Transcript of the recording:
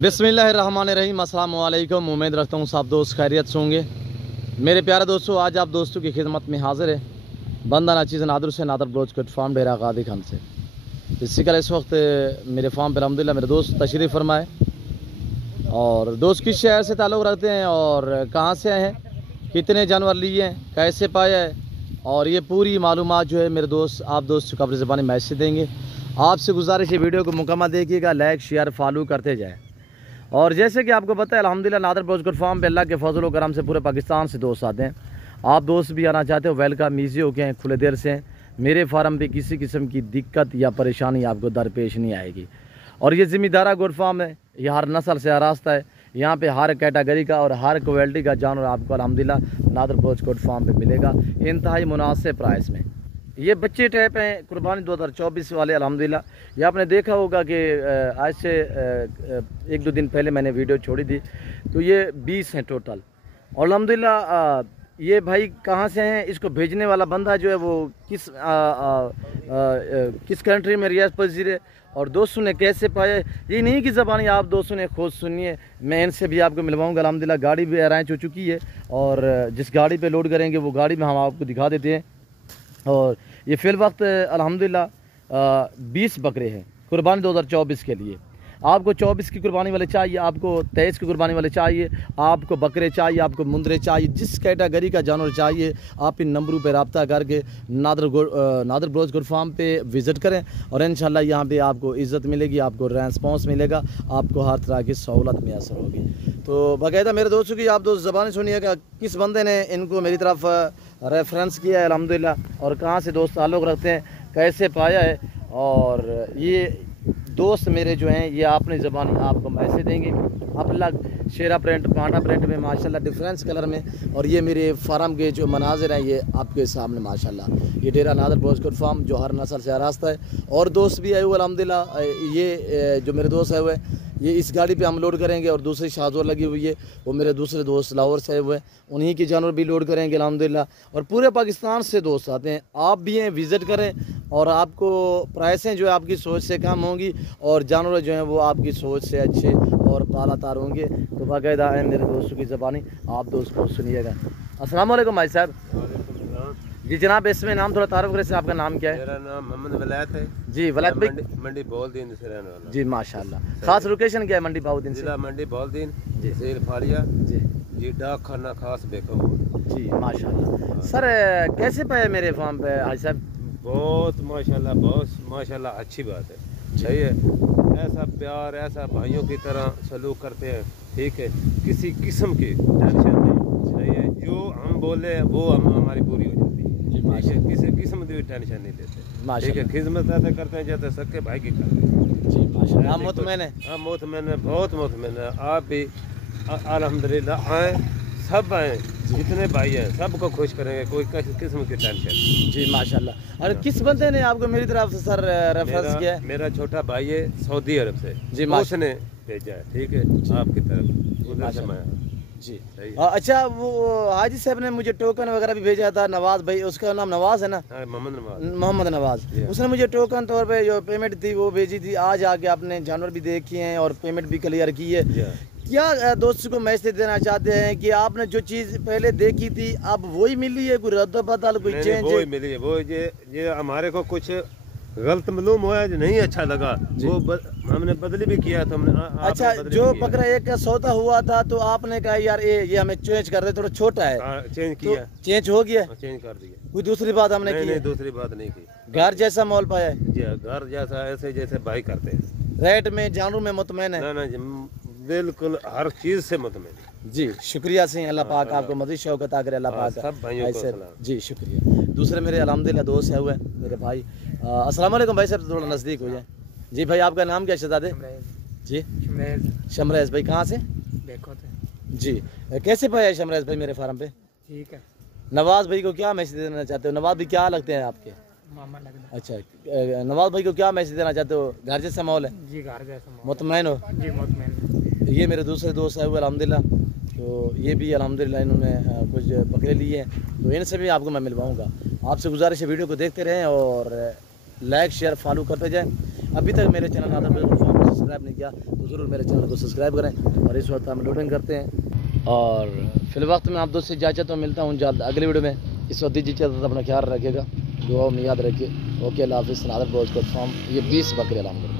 बिस्मिल्लाहिर्रहमानिर्रहीम। अस्सलाम वालेकुम। उम्मीद रखता हूँ सब दोस्त खैरियत से होंगे। मेरे प्यारे दोस्तों, आज आप दोस्तों की खिदमत में हाजिर है बंदा नाचीज़ नादर से नादर ब्रोच कट फार्म डेरा गादी खान से। इसी कल इस वक्त मेरे फार्म पर अल्हम्दुलिल्लाह मेरे दोस्त तशरीफ़ फरमाए। और दोस्त किस शहर से ताल्लुक़ रखते हैं और कहाँ से आए हैं, कितने जानवर लिए हैं, कैसे पाया है, और ये पूरी मालूमात जो है मेरे दोस्त आप दोस्त को अपनी ज़बानी मैसेज देंगे। आपसे गुजारिश है वीडियो को मुकम्मल देखिएगा, लाइक शेयर फॉलो करते जाएँ। और जैसे कि आपको पता है अल्हम्दुलिल्लाह नादर ब्रोच फार्म पे अल्लाह के फजल व करम से पूरे पाकिस्तान से दोस्त आते हैं। आप दोस्त भी आना चाहते हो, वेलकम ईजी हो के खुले देर से। मेरे फार्म पे किसी किस्म की दिक्कत या परेशानी आपको दरपेश नहीं आएगी। और ये ज़िम्मेदारा गोट फार्म है, ये हर नस्ल से आरास्ता है। यहाँ पे हर कैटेगरी का और हर क्वालिटी का जानवर आपको अल्हम्दुलिल्लाह नादर ब्रोच फार्म पे मिलेगा इंतहाई मुनासिब प्राइस में। ये बच्चे टाइप हैं कुर्बानी 2024 वाले अल्हम्दुलिल्लाह। ये आपने देखा होगा कि आज से 1-2 दिन पहले मैंने वीडियो छोड़ी थी, तो ये 20 हैं टोटल। और अल्हम्दुलिल्लाह ये भाई कहाँ से हैं, इसको भेजने वाला बंदा जो है वो किस कंट्री में रियासत पजीर है और दोस्तों ने कैसे पाया, ये नहीं की ज़बानी आप दोस्तों ने खुद सुनिए। मैं इनसे भी आपको मिलवाऊँगा। अल्हम्दुलिल्लाह गाड़ी भी अरेंज हो चुकी है और जिस गाड़ी पे लोड करेंगे वो गाड़ी में हम आपको दिखा देते हैं। और ये फ़िल वक्त अल्हम्दुलिल्लाह 20 बकरे हैं कुर्बानी 2024 के लिए। आपको 24 की कुर्बानी वाले चाहिए, आपको 23 की कुर्बानी वाले चाहिए, आपको बकरे चाहिए, आपको मुंदरे चाहिए, जिस कैटेगरी का जानवर चाहिए आप इन नंबरों पर रब्ता करके नादर ब्रोच फार्म पे विज़िट करें और इंशाल्लाह यहाँ पे आपको इज़्ज़त मिलेगी, आपको रेस्पॉन्स मिलेगा, आपको हर तरह की सहूलत मैसर होगी। तो बाकायदा मेरे दोस्तों की आप दोस्त ज़बानी सुनिएगा किस बंदे ने इनको मेरी तरफ रेफरेंस किया है अल्हम्दुलिल्लाह, और कहाँ से दोस्त ताल्लुक़ रखते हैं, कैसे पाया है। और ये दोस्त मेरे जो हैं ये अपनी ज़बानी आपको मैसेज देंगे अलग शेरा प्रिंट पांडा प्रिंट में माशाल्लाह डिफरेंस कलर में। और ये मेरे फार्म के जो मनाजिर हैं ये आपके सामने माशाल्लाह। ये डेरा नादर ब्रोच फार्म जो हर नस्ल से आरास्ता है। और दोस्त भी आए हुए अल्हम्दुलिल्लाह। ये जो मेरे दोस्त आए हुए हैं ये इस गाड़ी पे हम लोड करेंगे और दूसरी शाहजोर लगी हुई है वो मेरे दूसरे दोस्त लाहौर से आए हुए हैं, उन्हीं के जानवर भी लोड करेंगे अल्हम्दुलिल्लाह। और पूरे पाकिस्तान से दोस्त आते हैं, आप भी हैं विज़िट करें और आपको प्राइसें जो है आपकी सोच से कम होंगी और जानवर जो हैं वो आपकी सोच से अच्छे और ताला तार होंगे। तो बाकायदा है मेरे दोस्तों की ज़बानी आप दोस्त को सुनिएगा। अस्सलाम वालेकुम भाई साहब। जी जनाब, इसमें नाम थोड़ा तारुफ करें, आपका नाम क्या है? मेरा नाम मोहम्मद वलायत है। जी वलायत भाई, मंडी बौलदीन से रहने वाला। जी माशाल्लाह। खास लोकेशन क्या है मंडी बौलदीन से? जिला मंडी बौलदीन, जी तहसील फालिया, जी जी डाक खाना खास बेकम। जी माशाल्लाह। सर कैसे पाए मेरे फार्म पे हाजी साहब? बहुत माशाल्लाह, बहुत माशाल्लाह, अच्छी बात है, सही है। ऐसा प्यार, ऐसा भाइयों की तरह सलूक करते हैं, ठीक है, किसी किस्म की टेंशन नहीं, सही है। जो हम बोले वो हमारी पूरी हो जाती है, ठीक है, किसी किस्म की भी टेंशन नहीं लेते, ठीक है। खिदमत ऐसे करते हैं जैसे सक्के भाई की करते हैं। जी माशाल्लाह। आप मुतमईन हैं? हाँ मुतमईन है, बहुत मुतमईन है। आप भी अल्हम्दुलिल्लाह आए, सब आए, जितने भाई हैं सबको खुश करेंगे, कोई किस्म की टेंशन। जी माशाल्लाह। और किस बंदे ने आपको मेरी तरफ से सर रेफरेंस किया है? मेरा छोटा भाई है सऊदी अरब से, जी उसने भेजा है, ठीक है, आपकी तरफ उधर से मैं। जी अच्छा, वो हाजी साहब ने मुझे टोकन वगैरह भी भेजा था, नवाज भाई, उसका नाम नवाज है ना? मोहम्मद नवाज। उसने मुझे टोकन तौर पे जो पेमेंट थी वो भेजी थी। आज आके आपने जानवर भी देखे हैं और पेमेंट भी क्लियर की है। क्या दोस्तों को मैसेज देना चाहते हैं कि आपने जो चीज़ पहले देखी थी अब वही मिली है, कोई रद्द बदल, कोई चेंज? वही मिली है, वो ये हमारे को कुछ गलत मालूम हुआ है, नहीं अच्छा लगा, वो हमने बदली भी किया था हमने। अच्छा, जो बकरा एक का सौदा हुआ था तो आपने कहा यार ये हमें चेंज कर दे, थोड़ा छोटा है, चेंज किया, तो चेंज हो गया, चेंज कर दिया। कोई दूसरी बात हमने की? नहीं, दूसरी बात नहीं की। घर जैसा मोल पाया है? जी घर जैसा, ऐसे जैसे भाई करते हैं। रेट में जानवर में मुतमईन है? ना बिल्कुल हर चीज़ से मुतमईन। जी शुक्रिया से अल्लाह पाक आपको मज़ीद शौकत आ करे, अल्लाह पाक सब भाइयों को सलाम। जी शुक्रिया। दूसरे मेरे अल्हम्दुलिल्लाह दोस्त है हुए मेरे भाई। अस्सलाम वालेकुम भाई साहब, थोड़ा नज़दीक हो जाए। जी भाई आपका नाम क्या शहजादे? जी शमरेज भाई, कहाँ से? जी कैसे पाया शमरेज भाई मेरे फार्म पे? ठीक है। नवाज भाई को क्या मैसेज देना चाहते हो? नवाज भाई क्या लगते हैं आपके? मामा लगता है। अच्छा, नवाज भाई को क्या मैसेज देना चाहते हो? घर जैसा माहौल है? जी घर जैसा माहौल। मुतमईन हो? जी मुतमईन। ये मेरे दूसरे दोस्त है हुए अल्हम्दुलिल्लाह, तो ये भी अल्हम्दुलिल्लाह इन्होंने कुछ बकरे लिए हैं, तो इनसे भी आपको मैं मिलवाऊँगा। आपसे गुजारिश है वीडियो को देखते रहें और लाइक शेयर फॉलो करते जाएँ। अभी तक मेरे चैनल नादर ब्रोच को सब्सक्राइब नहीं किया तो ضرور میرے چینل کو سبسکرائب کریں. اور اس وقت ہم لوڈنگ کرتے ہیں اور فی الوقت میں آپ دوست سے اجازت ملتا ہوں جلد اگلی ویڈیو میں. اس وقت دیجیے اجازت, اپنا خیال رکھے گا, دعاؤں میں یاد رکھیے. اوکے اللہ حافظ. نادر بوز کو فارم یہ 20 بکرے الحمد للہ.